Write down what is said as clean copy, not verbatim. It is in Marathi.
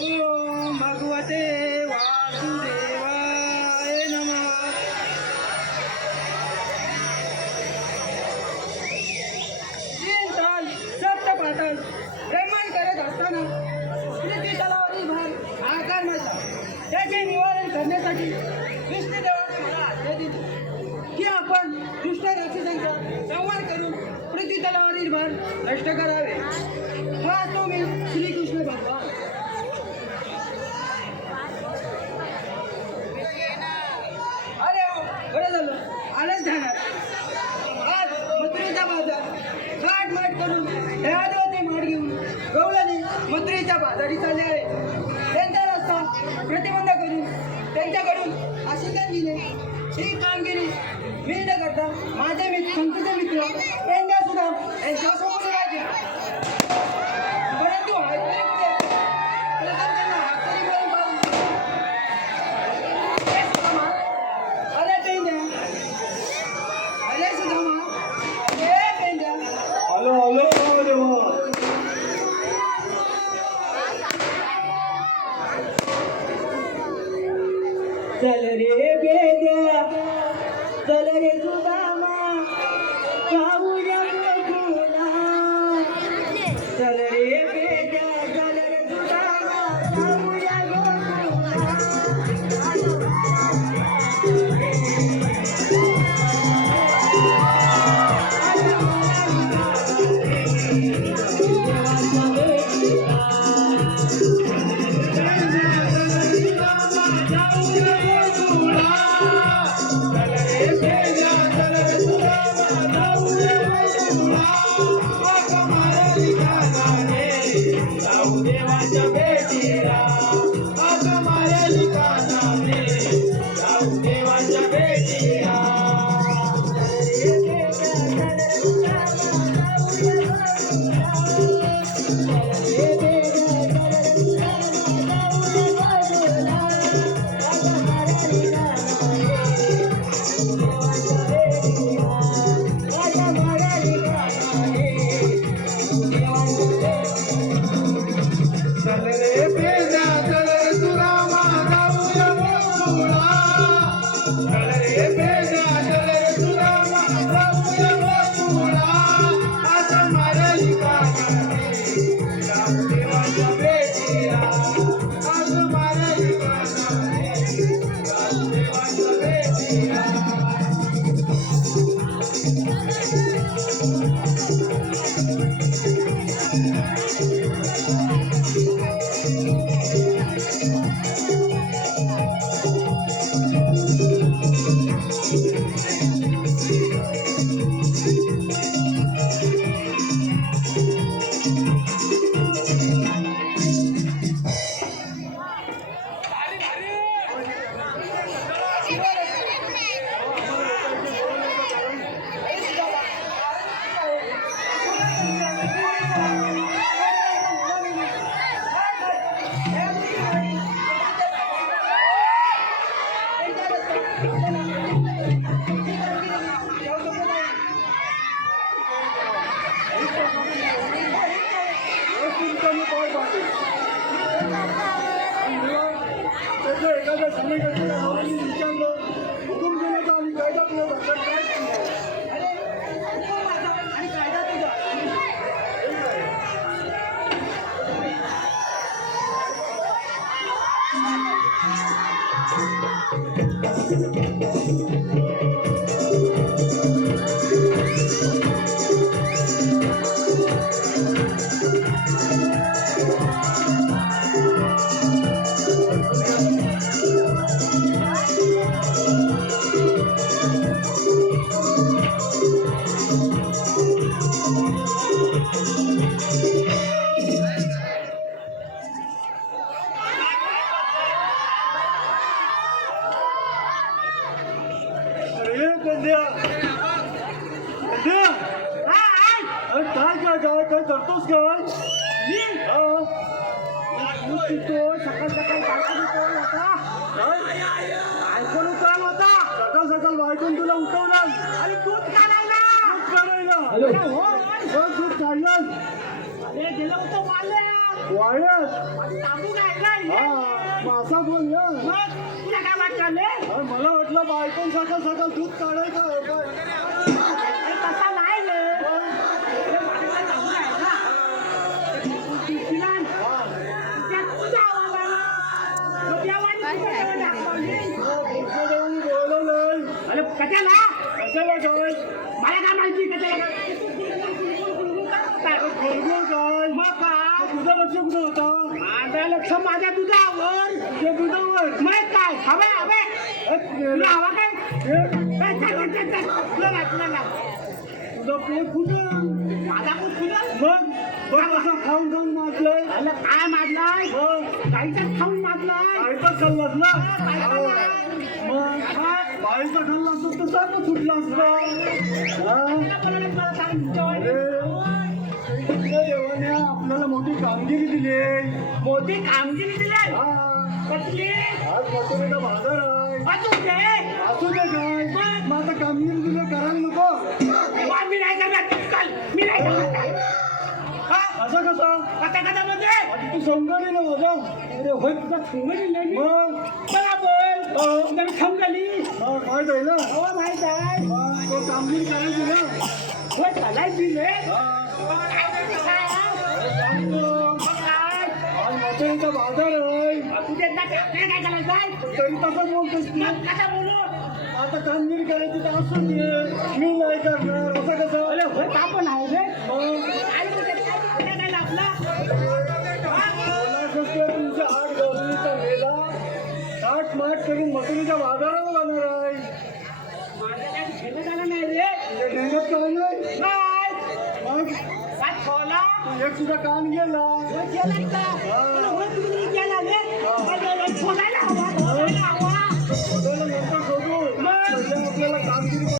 ओम भगवते वासुदेवाय नमः। तीन ताल सप्त पाताल ब्रह्मांड करत असताना पृथ्वी तलावरील भार आकार नव्हता. त्याचे निवारण करण्यासाठी विष्णुदेवाने मला आज्ञा दिली की आपण दुष्ट राक्षसांचा संहार करून पृथ्वी तलावरील भार नष्ट करावे. हा तो मी श्रीकृष्ण भगवान. अरे हो, बरं झालं आलंच ध्यानात. आज मथुरेचा बाजार गाठमाट करून देवादेवते माठ घेऊन गवळणी मथुरेच्या बाजारी चालले आहे. त्यांचा रस्ता प्रतिबंध करून त्यांच्याकडून आशीर्वाद घेणे ही कामगिरी मी न करता माझे संतचे मित्र त्यांना सुद्धा यांच्यासोबत राहायचे. परंतु त्यांना हात तरी मारून पाहू. अरे पेंड्या, अरे सुदामा, अरे पेंड्या. हॅलो हॅलो देवा. चल रे पेंड्या, चल रे सुदामा, जाऊया गोकुळा. चल रे पेंड्या, चल रे सुदामा, जाऊया गोकुळा. देवाच्या भेटीला आज माया लिखाणाने जाऊ देवाच्या भेटीला. चल रे पेंड्या, चल रे सुदामा, जाऊया गोकुळा. चल रे पेंड्या, चल रे सुदामा, जाऊया गोकुळा. आज माया लिखाणाने जाऊ देवाच्या भेटीला. आज माया लिखाणाने जाऊ देवाच्या भेटीला. पितो सकाळ सकाळ बायको उठवला होता बायको उठवला होता सकाळ सकाळ बायकून तुला उठवलं आणि दूध काढायला अरे हो दूध काढलं अरे गेलो होतो वाळत तांबू घातला हा मासा बोल या मग तुला काय वाटलं मला वाटलं बायकून सकाळ सकाळ दूध काढायचं तसा नाही रे तांबू घातला तुझ्या आवाजाला अरे कशाला कशाला काय मला काय माहिती कशाला काय मग काय तुझं लक्ष कुठं होतं माझं लक्ष माझ्या दुधावर ते दुधावर मग काय हवे हवे तुला हवा काय तुला तुझं पेट कुठं माझा खूप तुला मग असं खाऊन खाऊन मारलंय अरे काय मारलाय मग काहीच खाऊन मारलाय बाईचं खाल्लास ना मग बाईचं खाल्ला असतं तर चालू सुटला असतं आपल्याला मोठी कामगिरी दिली मोठी कामगिरी दिली हा कसली आज मटुरीचा बाजार आहे असू दे काय मग आता कामगिरी दिली करायला नको मी नाही करणार चल मी नाही करणार असं कसं आता कसा मध्ये आता तू समजाली ना माझा अरे होय तुझा समजली नाही मग बरोबर तुला समजली माहित आहे ना हो माहित आहे मग तो कामगिरी करायची ना होय चालायची रे आज मटुरीचा बाजार आहे तुझे काय करायचं तरी तसंच बोलतोस तू कसा बोलू आता कामगिरी करायची तर असून दे मी नाही करणार असं कसं अरे होय का पण आहे रे मग काय आपला तुमच्या 8 गवळीचा मेला ताट माट करून मटुरीच्या बाजाराला जाणार आहे माझं काय घेणं झालं नाही रे तुझ्या ढेंगात काय नाही काय मग काय खोला एक तुझा कान गेला होय गेला का होय तुम्ही गेला रे